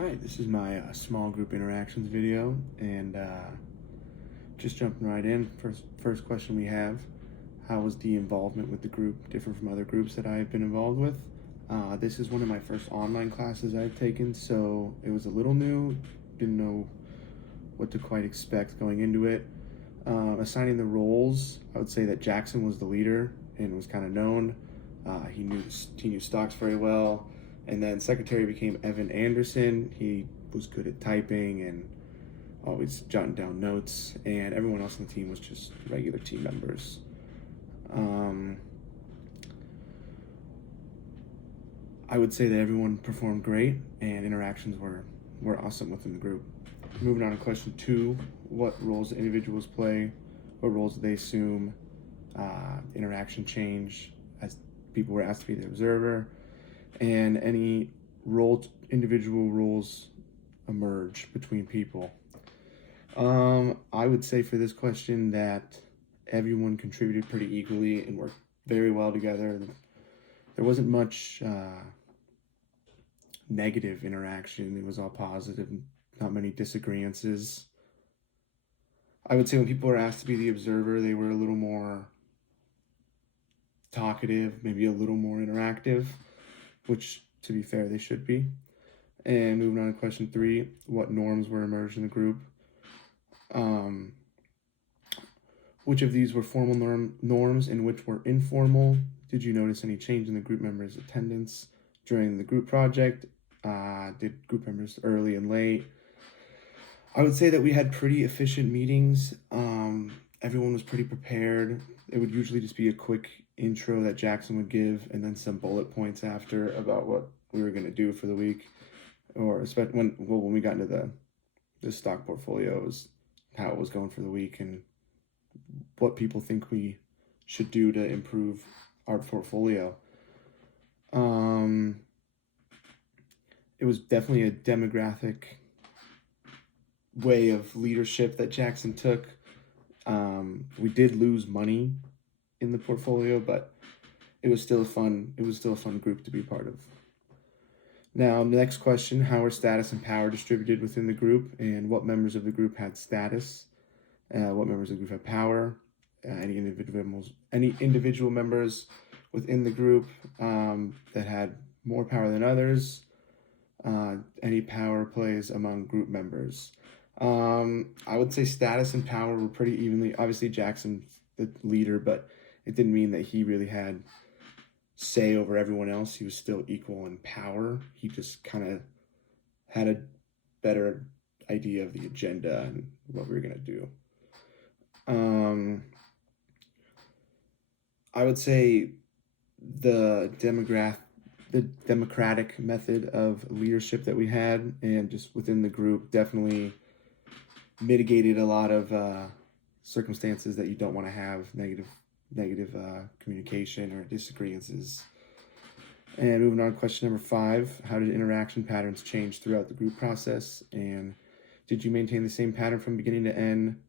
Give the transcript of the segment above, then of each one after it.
Hi, this is my small group interactions video, and just jumping right in. First question we have: how was the involvement with the group different from other groups that I've been involved with? This is one of my first online classes I've taken, so it was a little new. Didn't know what to quite expect going into it. Assigning the roles, I would say that Jackson was the leader and was kind of known. He knew stocks very well. And then secretary became Evan Anderson. He was good at typing and always jotting down notes. And everyone else on the team was just regular team members. Um, I would say that everyone performed great and interactions were awesome within the group. Moving on to question 2, what roles do individuals play? What roles do they assume? Interaction change as people were asked to be the observer, and any individual roles emerge between people. I would say for this question that everyone contributed pretty equally and worked very well together. There wasn't much negative interaction. It was all positive, not many disagreements. I would say when people were asked to be the observer, they were a little more talkative, maybe a little more interactive, which, to be fair, they should be. And moving on to question 3, what norms were emerged in the group? Which of these were formal norms and which were informal? Did you notice any change in the group members' attendance during the group project? Did group members early and late? I would say that we had pretty efficient meetings. Everyone was pretty prepared. It would usually just be a quick intro that Jackson would give and then some bullet points after about what we were going to do for the week, or especially when we got into the stock portfolios, how it was going for the week and what people think we should do to improve our portfolio. It was definitely a demographic way of leadership that Jackson took. We did lose money in the portfolio, but it was still a fun group to be part of. Now, the next question: how are status and power distributed within the group, and what members of the group had status? What members of the group had power? Any individual members within the group that had more power than others? Any power plays among group members? I would say status and power were pretty evenly. Obviously, Jackson's the leader, but it didn't mean that he really had say over everyone else. He was still equal in power. He just kind of had a better idea of the agenda and what we were going to do. I would say the democratic method of leadership that we had and just within the group definitely mitigated a lot of circumstances that you don't want to have, negative communication or disagreements. And moving on to question number 5, how did interaction patterns change throughout the group process? And did you maintain the same pattern from beginning to end?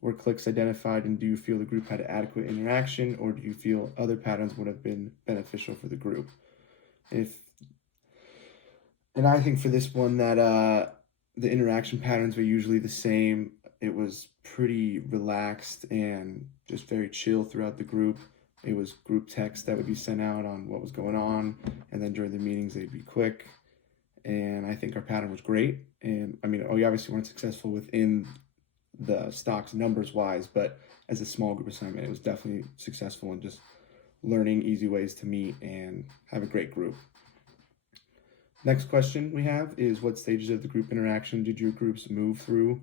Were cliques identified, and do you feel the group had adequate interaction, or do you feel other patterns would have been beneficial for the group? And I think for this one that the interaction patterns were usually the same. It was pretty relaxed and just very chill throughout the group. It was group text that would be sent out on what was going on, and then during the meetings they'd be quick. And I think our pattern was great. And I mean, we obviously weren't successful within the stocks numbers wise, but as a small group assignment, it was definitely successful in just learning easy ways to meet and have a great group. Next question we have is, what stages of the group interaction did your groups move through?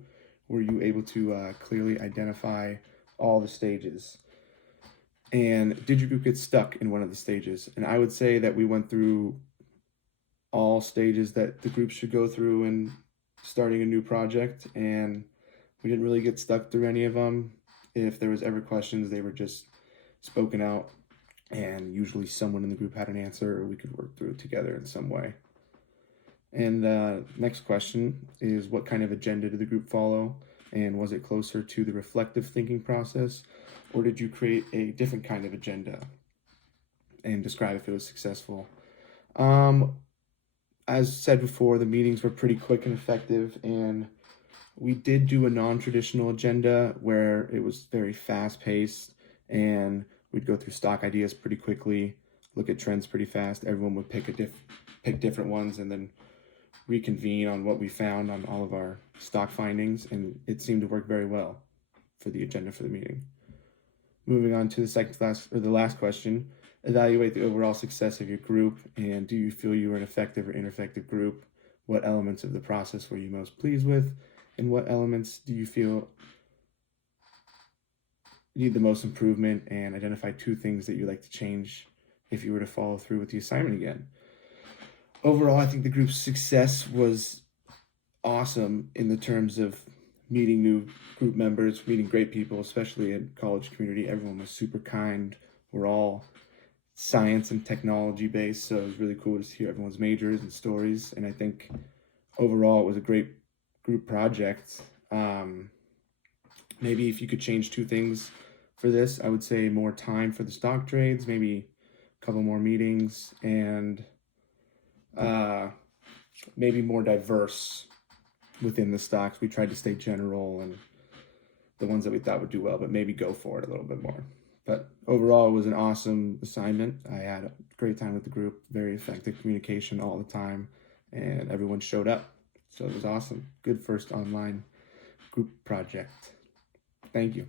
Were you able to clearly identify all the stages? And did your group get stuck in one of the stages? And I would say that we went through all stages that the group should go through in starting a new project, and we didn't really get stuck through any of them. If there was ever questions, they were just spoken out, and usually someone in the group had an answer, or we could work through it together in some way. And next question is, what kind of agenda did the group follow? And was it closer to the reflective thinking process, or did you create a different kind of agenda? And describe if it was successful. as said before, the meetings were pretty quick and effective, and we did do a non-traditional agenda where it was very fast-paced, and we'd go through stock ideas pretty quickly, look at trends pretty fast. Everyone would pick different ones, and then reconvene on what we found on all of our stock findings, and it seemed to work very well for the agenda for the meeting. Moving on to the last question, evaluate the overall success of your group, and do you feel you were an effective or ineffective group? What elements of the process were you most pleased with, and what elements do you feel need the most improvement? And identify 2 things that you'd like to change if you were to follow through with the assignment again. Overall, I think the group's success was awesome in the terms of meeting new group members, meeting great people, especially in college community. Everyone was super kind. We're all science and technology based, so it was really cool to hear everyone's majors and stories. And I think overall it was a great group project. Maybe if you could change 2 things for this, I would say more time for the stock trades, maybe a couple more meetings, and maybe more diverse within the stocks. We tried to stay general and the ones that we thought would do well, but maybe go for it a little bit more. But overall, it was an awesome assignment. I had a great time with the group, very effective communication all the time, and everyone showed up. So it was awesome. Good first online group project. Thank you.